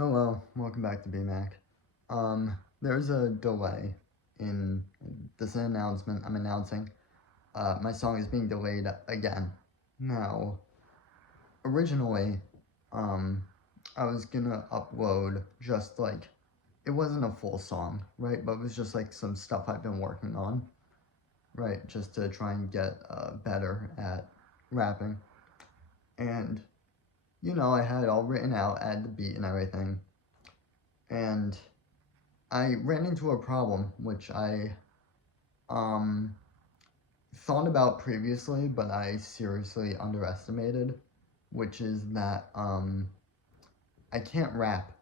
Hello, welcome back to BMAC. There's a delay in this announcement I'm announcing. My song is being delayed again. Now, originally, I was gonna upload just like, it wasn't a full song, right? But it was just like some stuff I've been working on, right? Just to try and get better at rapping. And, I had it all written out, add the beat and everything. And I ran into a problem which I thought about previously, but I seriously underestimated, which is that I can't rap.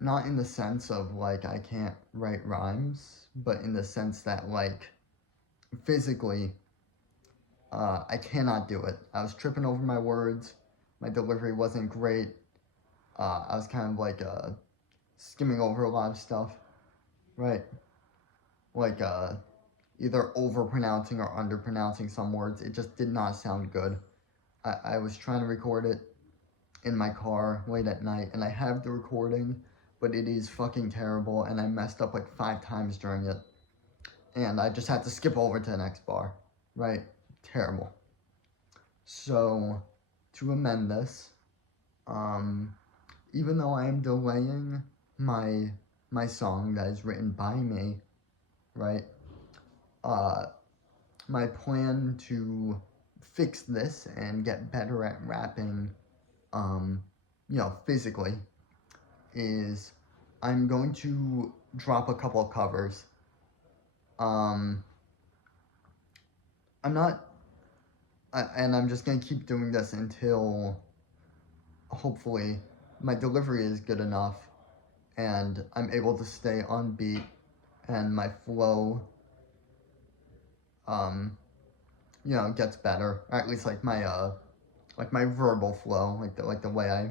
Not in the sense of like I can't write rhymes, but in the sense that like physically I cannot do it. I was tripping over my words. My delivery wasn't great. I was kind of like skimming over a lot of stuff, right? Like either overpronouncing or underpronouncing some words. It just did not sound good. I was trying to record it in my car late at night, and I have the recording, but it is fucking terrible, and I messed up like 5 times during it. And I just had to skip over to the next bar, right? Terrible. So, to amend this, even though I am delaying my song that is written by me, right? My plan to fix this and get better at rapping, physically, is I'm going to drop a couple of covers. I'm not, and I'm just gonna keep doing this until, hopefully, my delivery is good enough and I'm able to stay on beat and my flow gets better, or at least like my verbal flow, like the way I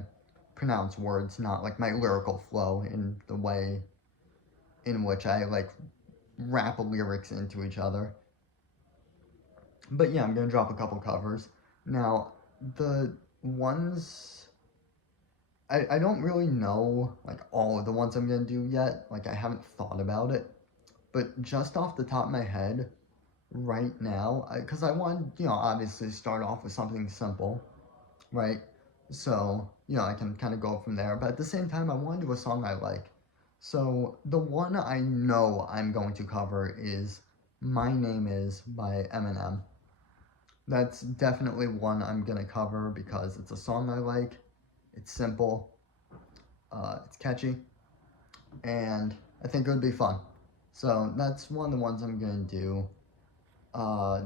pronounce words, not like my lyrical flow in the way in which I like rap lyrics into each other. But yeah, I'm gonna drop a couple covers. Now, the ones I don't really know like all of the ones I'm gonna do yet. Like I haven't thought about it. But just off the top of my head, right now, because I want, obviously start off with something simple, right? So, I can kind of go from there. But at the same time, I want to do a song I like. So, the one I know I'm going to cover is My Name Is by Eminem. That's definitely one I'm going to cover because it's a song I like. It's simple. It's catchy. And I think it would be fun. So, that's one of the ones I'm going to do.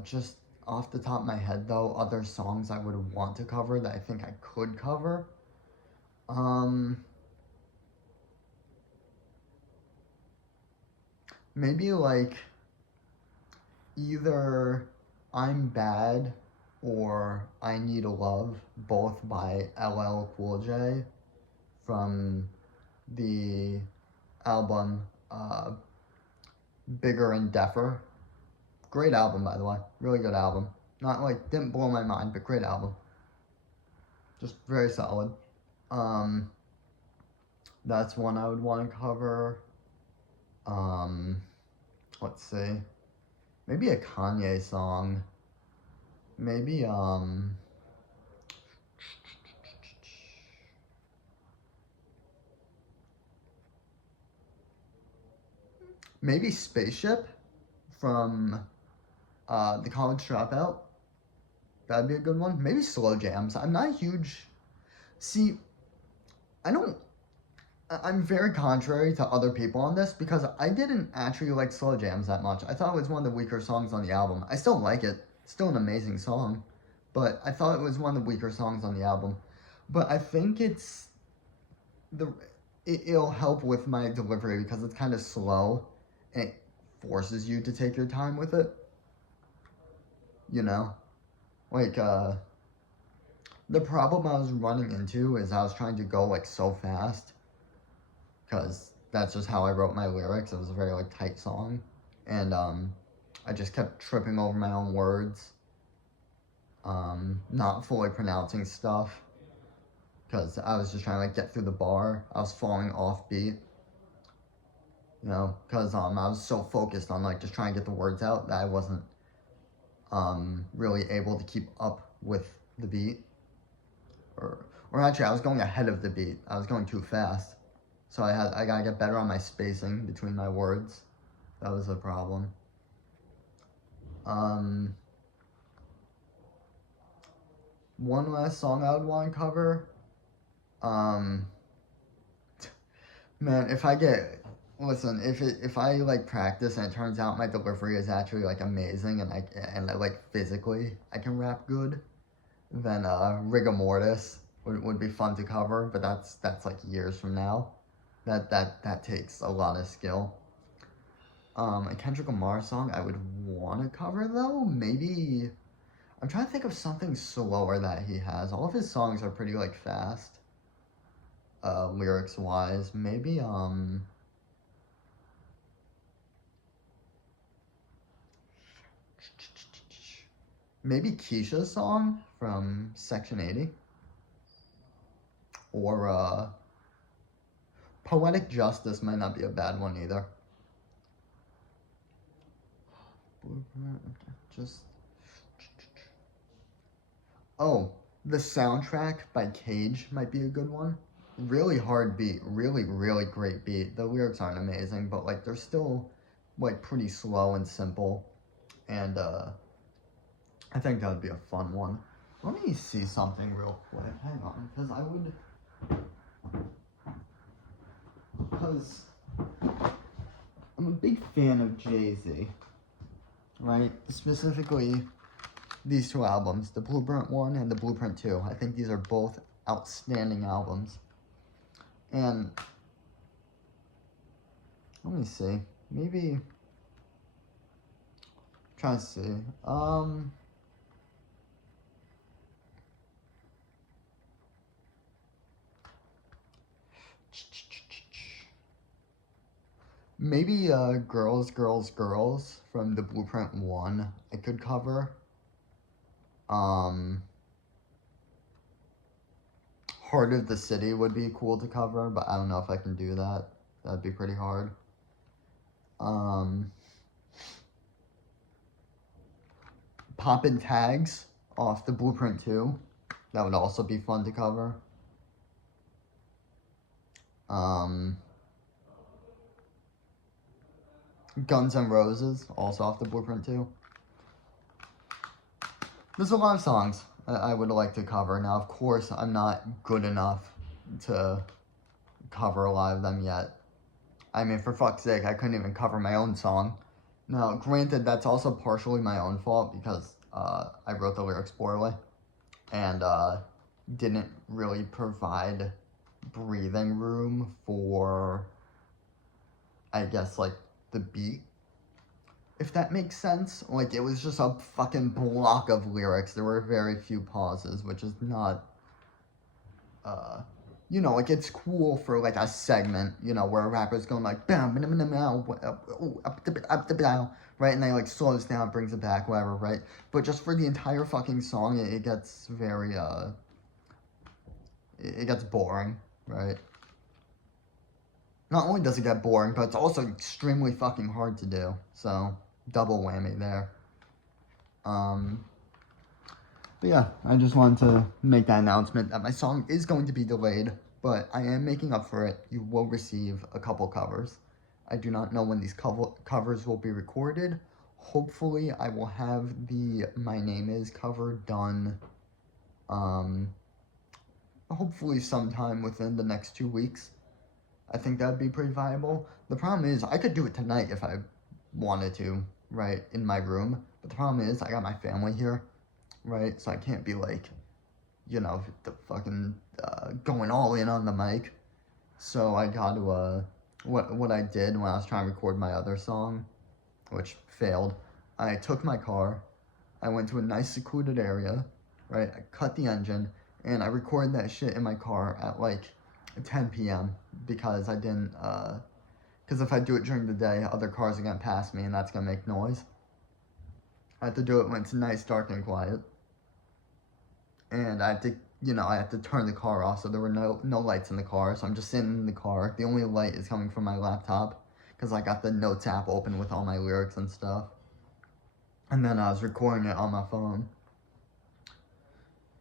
Just off the top of my head though, other songs I would want to cover that I think I could cover. Maybe like either I'm Bad or I Need a Love, both by LL Cool J from the album Bigger and Deffer. Great album, by the way. Really good album. Not like, didn't blow my mind, but great album. Just very solid. That's one I would want to cover. Let's see. Maybe a Kanye song. Maybe, maybe Spaceship from, The College Dropout. That'd be a good one. Maybe Slow Jams. I'm not a huge... See, I'm very contrary to other people on this because I didn't actually like Slow Jams that much. I thought it was one of the weaker songs on the album. I still like it. Still an amazing song. But I thought it was one of the weaker songs on the album. But I think it'll help with my delivery because it's kind of slow and it forces you to take your time with it. Like, the problem I was running into is I was trying to go, like, so fast. Because that's just how I wrote my lyrics. It was a very, like, tight song. And, I just kept tripping over my own words. Not fully pronouncing stuff. because I was just trying to like get through the bar. I was falling off beat, you know, because I was so focused on like just trying to get the words out that I wasn't really able to keep up with the beat, or actually I was going ahead of the beat. I was going too fast, so I gotta get better on my spacing between my words. That was a problem. One last song I would want to cover. Man, if I like practice and it turns out my delivery is actually like amazing and I like physically I can rap good, then Rigamortis would be fun to cover, but that's like years from now. That takes a lot of skill. A Kendrick Lamar song I would want to cover though, maybe I'm trying to think of something slower that he has. All of his songs are pretty like fast. Lyrics wise, maybe Keisha's song from Section 80, or Poetic Justice might not be a bad one either. The soundtrack by Cage might be a good one. Really hard beat, really great beat. The lyrics aren't amazing, but like they're still like pretty slow and simple, and I think that would be a fun one. Let me see something real quick. Hang on, because I'm a big fan of Jay-Z, right? Specifically these two albums, the Blueprint 1 and the Blueprint 2. I think these are both outstanding albums. And let me see. Maybe trying to see. Maybe Girls, Girls, Girls from the Blueprint 1 I could cover. Heart of the City would be cool to cover, but I don't know if I can do that. That'd be pretty hard. Poppin' Tags off the Blueprint 2. That would also be fun to cover. Guns N' Roses, also off the Blueprint 2. There's a lot of songs I would like to cover. Now, of course, I'm not good enough to cover a lot of them yet. I mean, for fuck's sake, I couldn't even cover my own song. Now, granted, that's also partially my own fault because I wrote the lyrics poorly and didn't really provide breathing room for, I guess, like, the beat. If that makes sense. Like, it was just a fucking block of lyrics. There were very few pauses, which is not, you know, like, it's cool for, like, a segment, you know, where a rapper's going, like, bam, right, and then, like, slows down, brings it back, whatever, right? But just for the entire fucking song, it gets very, it gets boring, right? Not only does it get boring, but it's also extremely fucking hard to do, so double whammy there. But yeah, I just wanted to make that announcement that my song is going to be delayed, but I am making up for it. You will receive a couple covers. I do not know when these covers will be recorded. Hopefully, I will have the My Name Is cover done, hopefully sometime within the next 2 weeks. I think that would be pretty viable. The problem is, I could do it tonight if I wanted to, right, in my room. But the problem is, I got my family here, right? So I can't be like, you know, the fucking going all in on the mic. So I got to, what I did when I was trying to record my other song, which failed, I took my car, I went to a nice secluded area, right? I cut the engine, and I recorded that shit in my car at like 10 p.m. because I didn't, because if I do it during the day, other cars are going to pass me and that's going to make noise. I had to do it when it's nice, dark, and quiet. And I had to you know, I have to turn the car off, so there were no lights in the car, so I'm just sitting in the car. The only light is coming from my laptop, because I got the Notes app open with all my lyrics and stuff. And then I was recording it on my phone.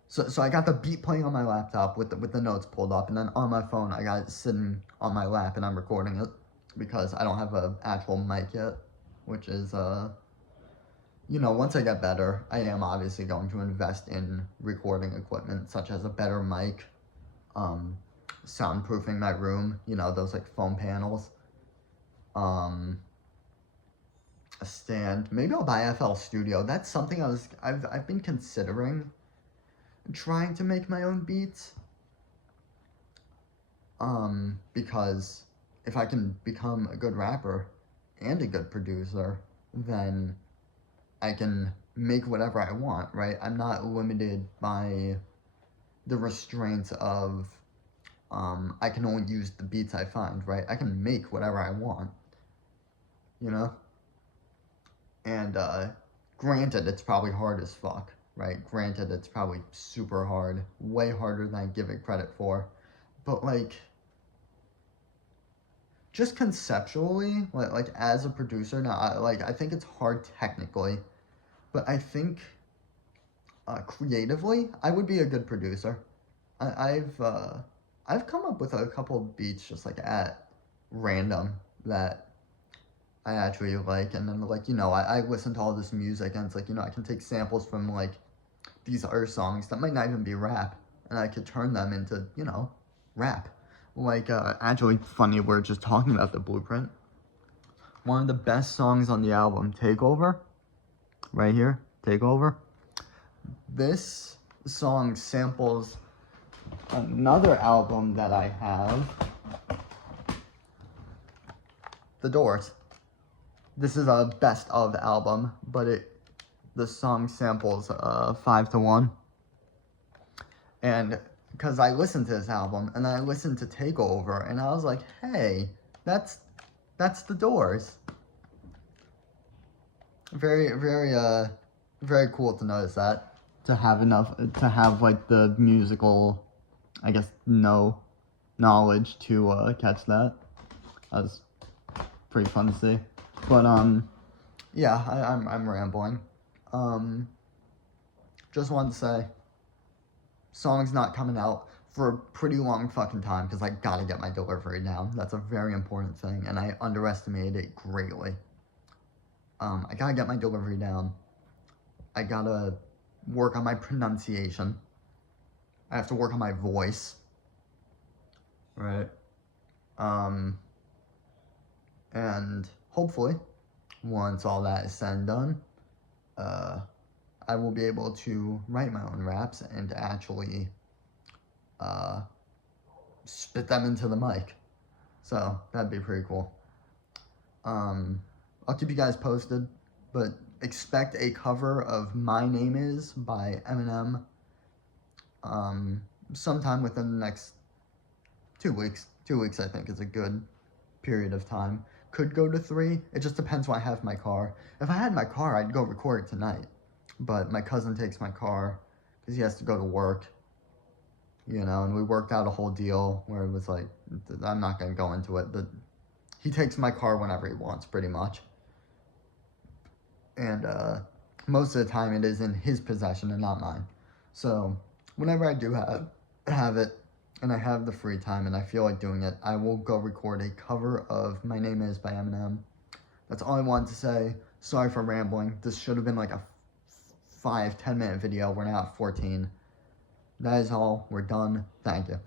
So I got the beat playing on my laptop with the notes pulled up, and then on my phone I got it sitting on my lap, and I'm recording it, because I don't have an actual mic yet, which is, you know, once I get better, I am obviously going to invest in recording equipment, such as a better mic, soundproofing my room, you know, those, like, foam panels, a stand. Maybe I'll buy FL Studio. That's something I've been considering, trying to make my own beats, because if I can become a good rapper and a good producer, then I can make whatever I want, right? I'm not limited by the restraints of, I can only use the beats I find, right? I can make whatever I want, you know? And, granted, it's probably hard as fuck, right? Granted, it's probably super hard, way harder than I give it credit for, but, like, just conceptually, like as a producer, now, I think it's hard technically, but I think, creatively, I would be a good producer. I've come up with a couple of beats just, like, at random that I actually like, and then, like, you know, I listen to all this music, and it's like, you know, I can take samples from, like, these other songs that might not even be rap, and I could turn them into, you know, rap. Like, actually, funny, we're just talking about the Blueprint. One of the best songs on the album, Takeover, right here, Takeover. This song samples another album that I have, The Doors. This is a best of album, but the song samples 5 to 1. And because I listened to this album, and then I listened to Takeover, and I was like, hey, that's The Doors. Very, very, very cool to notice that. To have, like, the musical, I guess, knowledge to catch that. That was pretty fun to see. But, yeah, I'm rambling. Just wanted to say, song's not coming out for a pretty long fucking time, because I gotta get my delivery down. That's a very important thing, and I underestimated it greatly. I gotta get my delivery down. I gotta work on my pronunciation. I have to work on my voice. Right? And hopefully, once all that is said and done, I will be able to write my own raps and actually spit them into the mic. So that'd be pretty cool. I'll keep you guys posted, but expect a cover of My Name Is by Eminem sometime within the next 2 weeks. 2 weeks, I think, is a good period of time. Could go to 3. It just depends when I have my car. If I had my car, I'd go record it tonight. But my cousin takes my car because he has to go to work, you know, and we worked out a whole deal where it was like, I'm not going to go into it, but he takes my car whenever he wants, pretty much. And most of the time it is in his possession and not mine. So whenever I do have it, and I have the free time and I feel like doing it, I will go record a cover of My Name Is by Eminem. That's all I wanted to say. Sorry for rambling. This should have been like a 5-10 minute video. We're now at 14. That is all. We're done. Thank you.